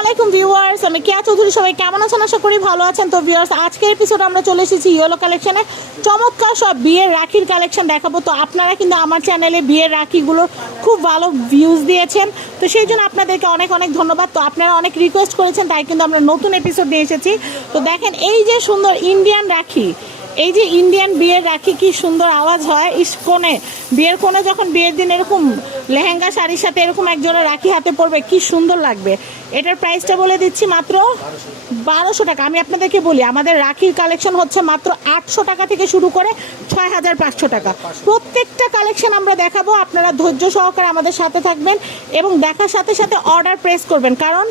আলাইকুম ভিউয়ার্স, আমি কেয়া চৌধুরী, সবাই কেমন আছেন? আশা করি ভালো আছেন। তো ভিউয়ার্স, আজকের এপিসোড আমরা চলে এসেছি ইয়েলো কালেকশনে চমৎকার সব বিয়ের রাখির কালেকশন দেখাবো। তো আপনারা কিন্তু আমার চ্যানেলে বিয়ের রাখিগুলো খুব ভালো ভিউজ দিয়েছেন। তো সেই জন্য আপনাদেরকে অনেক অনেক ধন্যবাদ। তো আপনারা অনেক রিকোয়েস্ট করেছেন, তাই কিন্তু আমরা নতুন এপিসোড নিয়ে এসেছি। তো দেখেন, এই যে সুন্দর ইন্ডিয়ান রাখি এই যে ইন্ডিয়ান বিয়ের রাখি কি সুন্দর আওয়াজ হয়? ইস বিয়ের কোণে যখন বিয়ের দিন এরকম লেহেঙ্গা, শাড়ির সাথে এরকম একজোড়া রাখি হাতে পড়বে, কি সুন্দর লাগবে। এটার প্রাইসটা বলে দিচ্ছি মাত্র বারোশো টাকা। আমি আপনাদেরকে বলি, আমাদের রাখির কালেকশন হচ্ছে মাত্র আটশো টাকা থেকে শুরু করে ছয় হাজার পাঁচশো টাকা। প্রত্যেকটা কালেকশন আমরা দেখাবো, আপনারা ধৈর্য সহকারে আমাদের সাথে থাকবেন এবং দেখার সাথে সাথে অর্ডার প্রেস করবেন। কারণ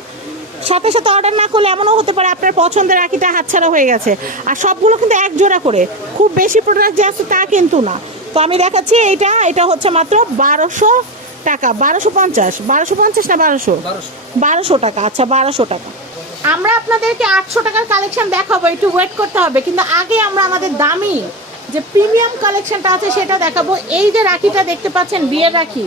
সাথে সাথে অর্ডার না করলে এমনও হতে পারে আপনার পছন্দের রাখিটা হাতছাড়া হয়ে গেছে। আর সবগুলো কিন্তু এক জোড়া করে। খুব বেশি প্রোডাক্ট যে আছে তা কিন্তু না। তো আমি দেখাচ্ছি এইটা এটা হচ্ছে মাত্র বারোশো টাকা বারোশো পঞ্চাশ। বারোশো পঞ্চাশ না বারোশো? বারোশো। টাকা আচ্ছা বারোশো টাকা। আমরা আপনাদেরকে আটশো টাকার কালেকশন দেখাবো একটু ওয়েট করতে হবে। কিন্তু আগে আমরা আমাদের দামি যে প্রিমিয়াম কালেকশনটা আছে সেটা দেখাবো। এই যে রাখিটা দেখতে পাচ্ছেন বিয়ের রাখি।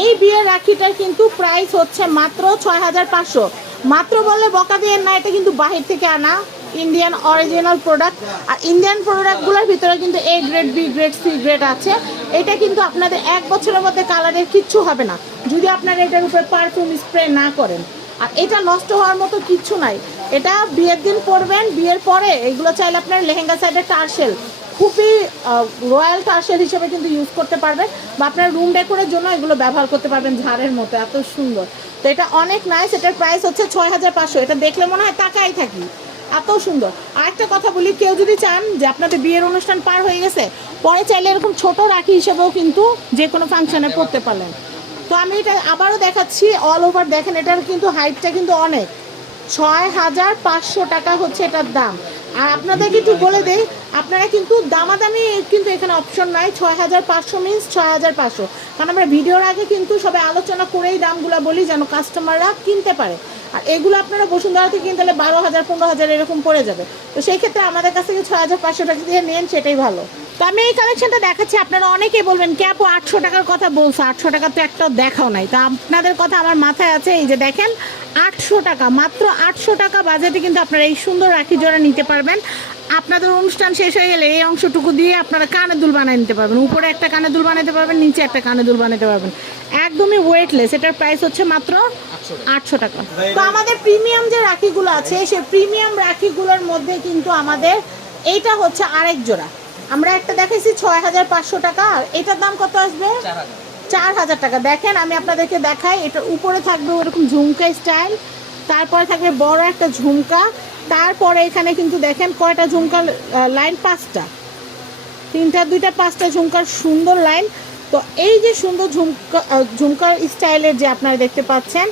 এই বিয়ের রাখিটার কিন্তু প্রাইস হচ্ছে মাত্র ছয় হাজার পাঁচশো। মাত্র বললে বকা দিয়ে না, এটা কিন্তু বাহির থেকে আনা। ইন্ডিয়ান অরিজিনাল প্রোডাক্ট আর ইন্ডিয়ান প্রোডাক্টগুলোর ভিতরে কিন্তু A grade B grade C grade আছে। এটা কিন্তু আপনাদের এক বছরের মধ্যে কালারের কিচ্ছু হবে না। যদি আপনারা এটার উপরে পারফিউম স্প্রে না করেন। আর এটা নষ্ট হওয়ার মতো কিচ্ছু নাই। এটা বিয়ের দিন পরবেন, বিয়ের পরে এগুলো চাইলে আপনার লেহেঙ্গা সাইডের টার্সেল খুবই রয়্যাল টার্সেল হিসেবে কিন্তু ইউজ করতে পারবেন বা আপনার রুম ডেকোরের জন্য এগুলো ব্যবহার করতে পারবেন ঝাড়ের মতো, এত সুন্দর। তো এটা অনেক নাইস এটার প্রাইস হচ্ছে ছয় হাজার পাঁচশো, এটা দেখলে মনে হয় তাকাই থাকি, এত সুন্দর। আর একটা কথা বলি, কেউ যদি চান যে আপনাদের বিয়ের অনুষ্ঠান পার হয়ে গেছে, পরে চাইলে এরকম ছোট রাখি হিসেবেও কিন্তু যে কোনো ফাংশনে পড়তে পারলেন। তো আমি এটা আবারও দেখাচ্ছি অল ওভার দেখেন, এটার কিন্তু হাইটটা কিন্তু অনেক। ছয় হাজার পাঁচশো টাকা হচ্ছে এটার দাম। আর আপনাদেরকে একটু বলে দেই, আপনারা কিন্তু দামাদামি কিন্তু এখানে অপশন নাই ছয় হাজার পাঁচশো মিনস ছয় হাজার পাঁচশো। কারণ আমরা ভিডিওর আগে কিন্তু সবাই আলোচনা করেই দামগুলো বলি যেন কাস্টমাররা কিনতে পারে। আর এগুলো আপনারা বসুন্ধরা থেকে কিনতে হলে বারো হাজার পনেরো হাজার এরকম পড়ে যাবে। তো সেই ক্ষেত্রে আমাদের কাছ থেকে ছয় হাজার পাঁচশো টাকা দিয়ে নেন, সেটাই ভালো। তো আমি এই কালেকশনটা দেখাচ্ছি, আপনারা অনেকেই বলবেন, কে আপু আটশো টাকার কথা বলছো? আটশো টাকা তো একটা দেখাও নাই। তো আপনাদের কথা আমার মাথায় আছে, এই যে দেখেন আটশো টাকা মাত্র আটশো টাকা বাজেটে কিন্তু আপনারা এই সুন্দর রাখি জোড়া নিতে পারবেন। আপনাদের অনুষ্ঠান শেষ হয়ে গেলে এই অংশটুকু দিয়ে আপনারা কানে দুল বানিয়ে নিতে পারবেন। উপরে একটা কানে দুল বানাতে পারবেন নিচে একটা কানে দুল বানাতে পারবেন। একদমই ওয়েটলেস এটার প্রাইস হচ্ছে মাত্র আটশো টাকা। তো আমাদের প্রিমিয়াম যে রাখিগুলো আছে সেই প্রিমিয়াম রাখিগুলোর মধ্যে কিন্তু আমাদের এইটা হচ্ছে আরেক জোড়া। আমরা একটা দেখাইছি ছয় হাজার পাঁচশো টাকা আর এটার দাম কত আসবে? চার হাজার টাকা। দেখেন, আমি আপনাদেরকে দেখাই এটার উপরে থাকবে ওরকম ঝুমকা স্টাইল, তারপরে থাকবে বড় একটা ঝুমকা, তারপরে এখানে কিন্তু দেখেন কয়টা ঝুমকার লাইন পাঁচটা। তিনটা, দুইটা, পাঁচটা ঝুমকার সুন্দর লাইন। তো এই যে সুন্দর ঝুমকা ঝুমকার স্টাইলের যে আপনারা দেখতে পাচ্ছেন,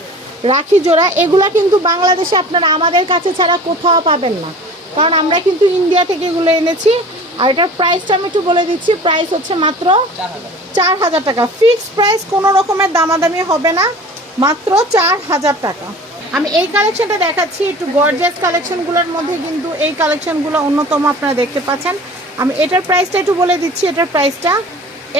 রাখি জোড়া, এগুলা কিন্তু বাংলাদেশে আপনারা আমাদের কাছে ছাড়া কোথাও পাবেন না। কারণ আমরা কিন্তু ইন্ডিয়া থেকে এগুলো এনেছি। আর এটার প্রাইসটা আমি একটু বলে দিচ্ছি। প্রাইস হচ্ছে মাত্র চার হাজার টাকা। ফিক্সড প্রাইস কোনো রকমের দামাদামি হবে না, মাত্র চার হাজার টাকা। আমি এই কালেকশনটা দেখাচ্ছি, একটু গর্জিয়াস কালেকশনগুলোর মধ্যে কিন্তু এই কালেকশনগুলো অন্যতম আপনারা দেখতে পাচ্ছেন। আমি এটার প্রাইসটা একটু বলে দিচ্ছি, এটার প্রাইসটা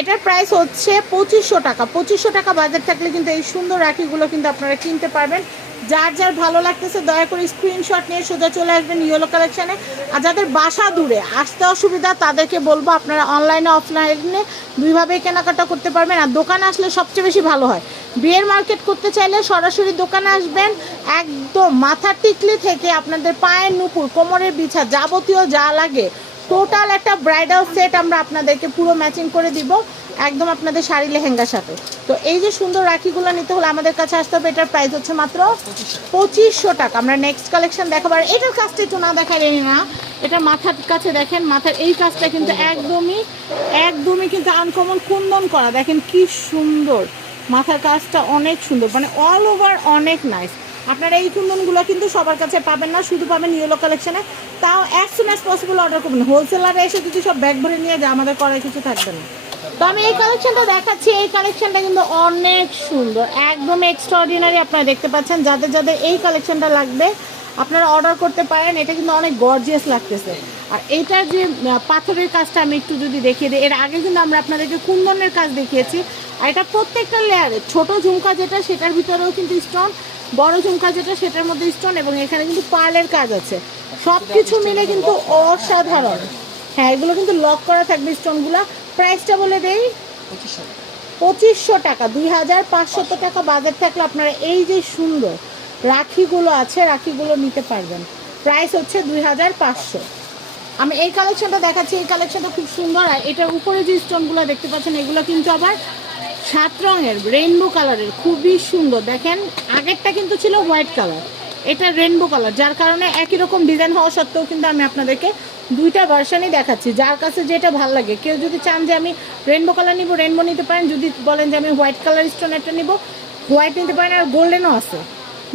এটার প্রাইস হচ্ছে পঁচিশশো টাকা। পঁচিশশো টাকা বাজার থাকলে কিন্তু এই সুন্দর রাখিগুলো কিন্তু আপনারা কিনতে পারবেন। যার যার ভালো লাগতেছে, দয়া করে স্ক্রিনশট নিয়ে সোজা চলে আসবেন ইয়েলো কালেকশানে আর যাদের বাসা দূরে, আসতে অসুবিধা, তাদেরকে বলব আপনারা অনলাইনে অফলাইনে দুইভাবেই কেনাকাটা করতে পারবেন। আর দোকানে আসলে সবচেয়ে বেশি ভালো হয়। বিয়ের মার্কেট করতে চাইলে সরাসরি দোকানে আসবেন। একদম মাথার টিকলি থেকে আপনাদের পায়ের নুপুর, কোমরের বিছা যাবতীয় যা লাগে টোটাল একটা ব্রাইডাল সেট আমরা আপনাদেরকে পুরো ম্যাচিং করে দিব, একদম আপনাদের শাড়ি লেহেঙ্গার সাথে। তো এই যে সুন্দর রাখিগুলো নিতে হলে আমাদের কাছে আসতে হবে, এটার প্রাইস হচ্ছে মাত্র পঁচিশশো টাকা। আমরা নেক্সট কালেকশন দেখাবার এটার কাজটা একটু না দেখাই না এটা মাথার কাছে দেখেন, মাথার এই কাজটা কিন্তু একদমই একদমই কিন্তু আনকমন কুন্দন করা। দেখেন কি সুন্দর, মাথার কাজটা অনেক সুন্দর মানে অল ওভার অনেক নাইস আপনারা এই কুন্দনগুলো কিন্তু সবার কাছে পাবেন না, শুধু পাবেন ইয়েলো কালেকশনে তাও as soon as possible order করবেন। হোলসেলারে এসে যদি সব ব্যাগ ভরে নিয়ে যায়, আমাদের করার কিছু থাকবে না। তো আমি এই কালেকশনটা দেখাচ্ছি। এই কালেকশনটা কিন্তু অনেক সুন্দর, একদম এক্সট্রাঅর্ডিনারি আপনারা দেখতে পাচ্ছেন। যাদের যাদের এই কালেকশনটা লাগবে, আপনারা অর্ডার করতে পারেন। এটা কিন্তু অনেক গর্জিয়াস লাগতেছে। আর এইটার যে পাথরের কাজটা আমি একটু যদি দেখিয়ে দিই, এর আগে কিন্তু আমরা আপনাদেরকে কুন্দনের কাজ দেখিয়েছি। আর এটা প্রত্যেকটা লেয়ারে ছোট ঝুমকা যেটা, সেটার ভিতরেও কিন্তু স্টোন বড় ঝুমকা যেটা সেটার মধ্যে স্টোন এবং এখানে কিন্তু পার্লের কাজ আছে। সব কিছু মিলে কিন্তু অসাধারণ। হ্যাঁ এগুলো কিন্তু লক করা থাকবে স্টোনগুলো প্রাইসটা বলে দেই পঁচিশশো পঁচিশশো টাকা দুই হাজার পাঁচশত টাকা বাজার থাকলে আপনারা এই যে সুন্দর রাখিগুলো আছে রাখিগুলো নিতে পারবেন। প্রাইস হচ্ছে দুই হাজার পাঁচশো। আমি এই কালেকশনটা দেখাচ্ছি এই কালেকশনটা খুব সুন্দর। আর এটার উপরে যে স্টোনগুলো দেখতে পাচ্ছেন এগুলো কিন্তু আবার সাত রঙের রেইনবো কালারের খুবই সুন্দর। দেখেন, আগেরটা কিন্তু ছিল হোয়াইট কালার এটা রেইনবো কালার যার কারণে একই রকম ডিজাইন হওয়া সত্ত্বেও কিন্তু আমি আপনাদেরকে দুইটা ভার্সানই দেখাচ্ছি। যার কাছে যেটা ভালো লাগে, কেউ যদি চান যে আমি রেইনবো কালার নিব রেইনবো নিতে পারেন। যদি বলেন যে আমি হোয়াইট কালার স্টোন একটা নিব হোয়াইট নিতে পারেন আর গোল্ডেনও আছে,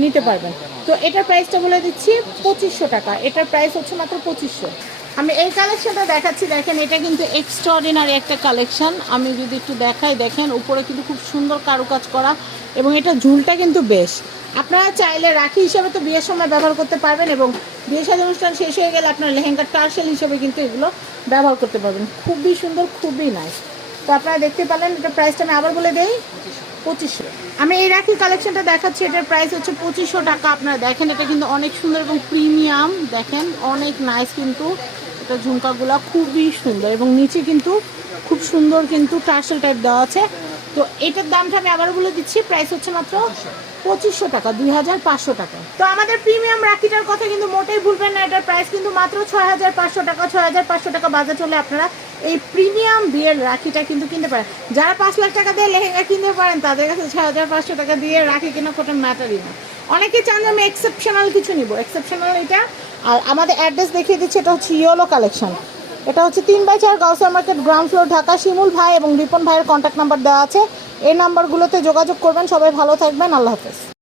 নিতে পারবেন। তো এটার প্রাইসটা বলে দিচ্ছি পঁচিশশো টাকা। এটার প্রাইস হচ্ছে মাত্র পঁচিশশো। আমি এই কালেকশনটা দেখাচ্ছি। দেখেন, এটা কিন্তু এক্সট্রাঅর্ডিনারি একটা কালেকশন আমি যদি একটু দেখাই, দেখেন, উপরে কিন্তু খুব সুন্দর কারুকাজ করা এবং এটা ঝুলটা কিন্তু বেশ। আপনারা চাইলে রাখি হিসাবে তো বিয়ের সময় ব্যবহার করতে পারবেন এবং বিয়ে সাজ অনুষ্ঠান শেষ হয়ে গেলে আপনার লেহেঙ্গা টার্সেল হিসেবে কিন্তু এগুলো ব্যবহার করতে পারবেন। খুবই সুন্দর, খুবই নাইস তো আপনারা দেখতে পেলেন এটা প্রাইসটা আমি আবার বলে দেই, পঁচিশশো। আমি এই রাখি কালেকশনটা দেখাচ্ছি, এটার প্রাইস হচ্ছে পঁচিশশো টাকা। আপনারা দেখেন, এটা কিন্তু অনেক সুন্দর এবং প্রিমিয়াম দেখেন, অনেক নাইস কিন্তু। এটা ঝুমকাগুলো খুবই সুন্দর এবং নিচে কিন্তু খুব সুন্দর কিন্তু টার্সেল টাইপ দেওয়া আছে। তো এটার দামটা আমি আবার বলে দিচ্ছি প্রাইস হচ্ছে মাত্র পঁচিশশো টাকা, দুই হাজার পাঁচশো টাকা। তো আমাদের প্রিমিয়াম রাখিটার কথা কিন্তু মোটেই ভুলবেন না, এটার প্রাইস কিন্তু মাত্র ছয় হাজার পাঁচশো টাকা, ছয় হাজার পাঁচশো টাকা বাজার চলে আপনারা এই প্রিমিয়াম বিয়ের রাখিটা কিন্তু কিনতে পারেন। যারা পাঁচ লাখ টাকা দিয়ে লেহেঙ্গা কিনতে পারেন, তাদের কাছে ছয় হাজার পাঁচশো টাকা দিয়ে রাখি কেনা কোনো ম্যাটারই না। অনেকে চান যে আমি এক্সেপশনাল কিছু নিব। এক্সেপশনাল এটা, আর আমাদের অ্যাড্রেস দেখিয়ে দিচ্ছে, এটা হচ্ছে ইয়োলো কালেকশন এটা হচ্ছে তিন বাই চার গাউসার market ground floor Dhaka, Shimul ভাই এবং রিপন ভাইয়ের কন্ট্যাক্ট নাম্বার দেওয়া আছে। এই নাম্বারগুলোতে যোগাযোগ করবেন, সবাই ভালো থাকবেন, আল্লাহ হাফেজ।